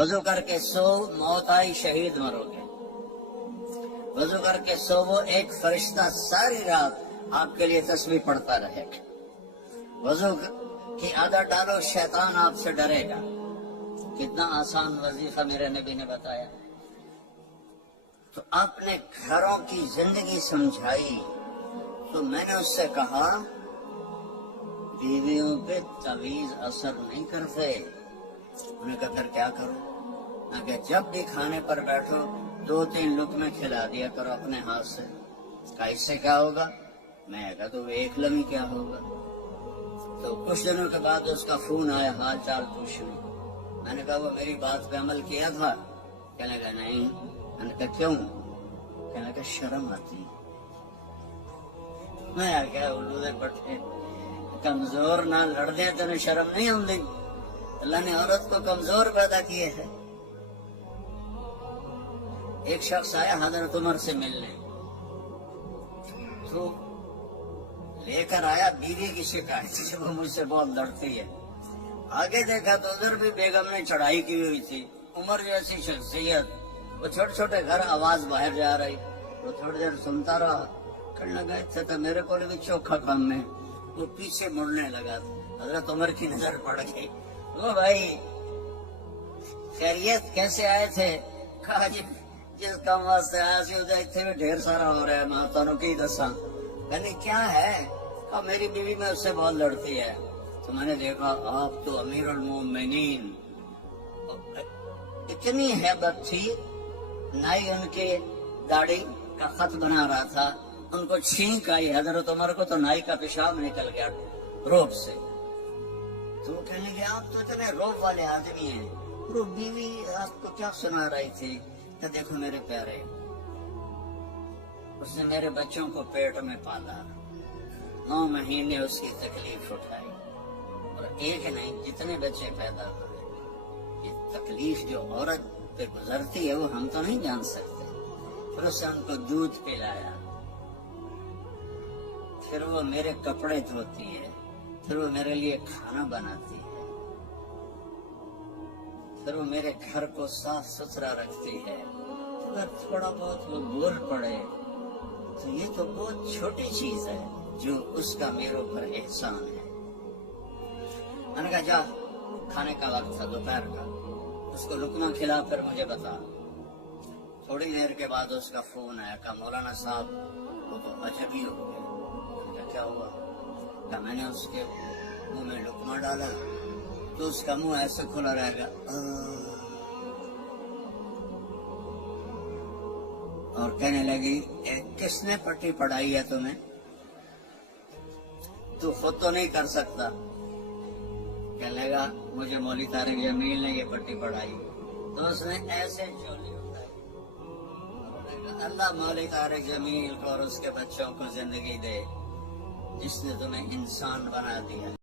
वजू करके सो, मौत आई शहीद मरोगे। वजू करके सो, वो एक फरिश्ता सारी रात आपके लिए तस्बीह पढ़ता रहेगा। वजू की आदत डालो, शैतान आपसे डरेगा। कितना आसान वजीफा मेरे नबी ने बताया। तो आपने घरों की जिंदगी समझाई तो मैंने उससे कहा बीवियों पे तवीज असर नहीं करते। उन्हें कहा फिर क्या करो? मैं कहा जब भी खाने पर बैठो 2-3 लुकमे खिला दिया करो अपने हाथ से। कहा इससे क्या होगा? मैं कहा तो एक लम्ही क्या होगा? तो कुछ दिनों के बाद उसका फोन आया हाल चाल पूछने। मैंने कहा वो मेरी बात पे अमल किया था? कहने लगा नहीं। मैंने कहा क्यों? कहने लगा शर्म आती। मैं आ गया उल्लू पट्टे कमजोर ना लड़ दे तो शर्म नहीं आती। अल्लाह ने औरत को कमजोर पैदा किए है। एक शख्स आया हजरत उमर से मिलने, तो लेकर आया बीवी की शिकायत से, वो मुझसे बहुत लड़ती है। आगे देखा तो उधर भी बेगम ने चढ़ाई की हुई थी। उमर जैसी शख्सियत, वो छोटे छोटे घर आवाज बाहर जा रही, वो थोड़ी देर सुनता रहा। करने लगा तो मेरे को भी चोखा काम में वो पीछे मुड़ने लगा। हजरत उमर की नजर पड़ गई। वो भाई खैरियत कैसे आए थे? कहा जिस काम वास्ते आया सी इतने में ढेर सारा हो रहा है, मैं तुम की दसा। कहने क्या है? कहा मेरी बीवी में उससे बहुत लड़ती है। तो मैंने देखा आप तो अमीरुल मोमिनीन, इतनी हैबत थी। नाई उनके दाढ़ी का खत बना रहा था, उनको छींक आई। हजरत उमर को तो नाई का पेशाब निकल गया रोब से। तो वो कहने लगे आप तो इतने रोब वाले आदमी हैं। वो बीवी आपको क्या सुना रही थी? तो देखो मेरे प्यारे, उसने मेरे बच्चों को पेट में पाला, 9 महीने उसकी तकलीफ उठाई, और एक नहीं जितने बच्चे पैदा हुए। ये तकलीफ जो औरत पे गुजरती है वो हम तो नहीं जान सकते। फिर उसने उनको दूध पिलाया, फिर वो मेरे कपड़े धोती है, फिर वो मेरे लिए खाना बनाती है, फिर वो मेरे घर को साफ सुथरा रखती है। अगर थोड़ा बहुत वो बोल पड़े तो ये तो बहुत छोटी चीज है जो उसका मेरे ऊपर एहसान है। मैंने कहा जा, खाने का वक्त था दोपहर का, उसको लुकमा खिला फिर मुझे बता। थोड़ी देर के बाद उसका फोन आया। कहा मौलाना साहब वो तो अजब ही हो गया। क्या हुआ? कहा मैंने उसके मुंह में लुकमा डाला तो उसका मुंह ऐसे खुला रहेगा और कहने लगी किसने पट्टी पढ़ाई है तुम्हें? तू खुद तो नहीं कर सकता। कहने लगा मुझे मौली तारिक जमील ने ये पट्टी पढ़ाई। तो उसने ऐसे चोली उठाई। अल्लाह मौली तारिक जमील को और उसके बच्चों को जिंदगी दे जिसने तुम्हें इंसान बना दिया।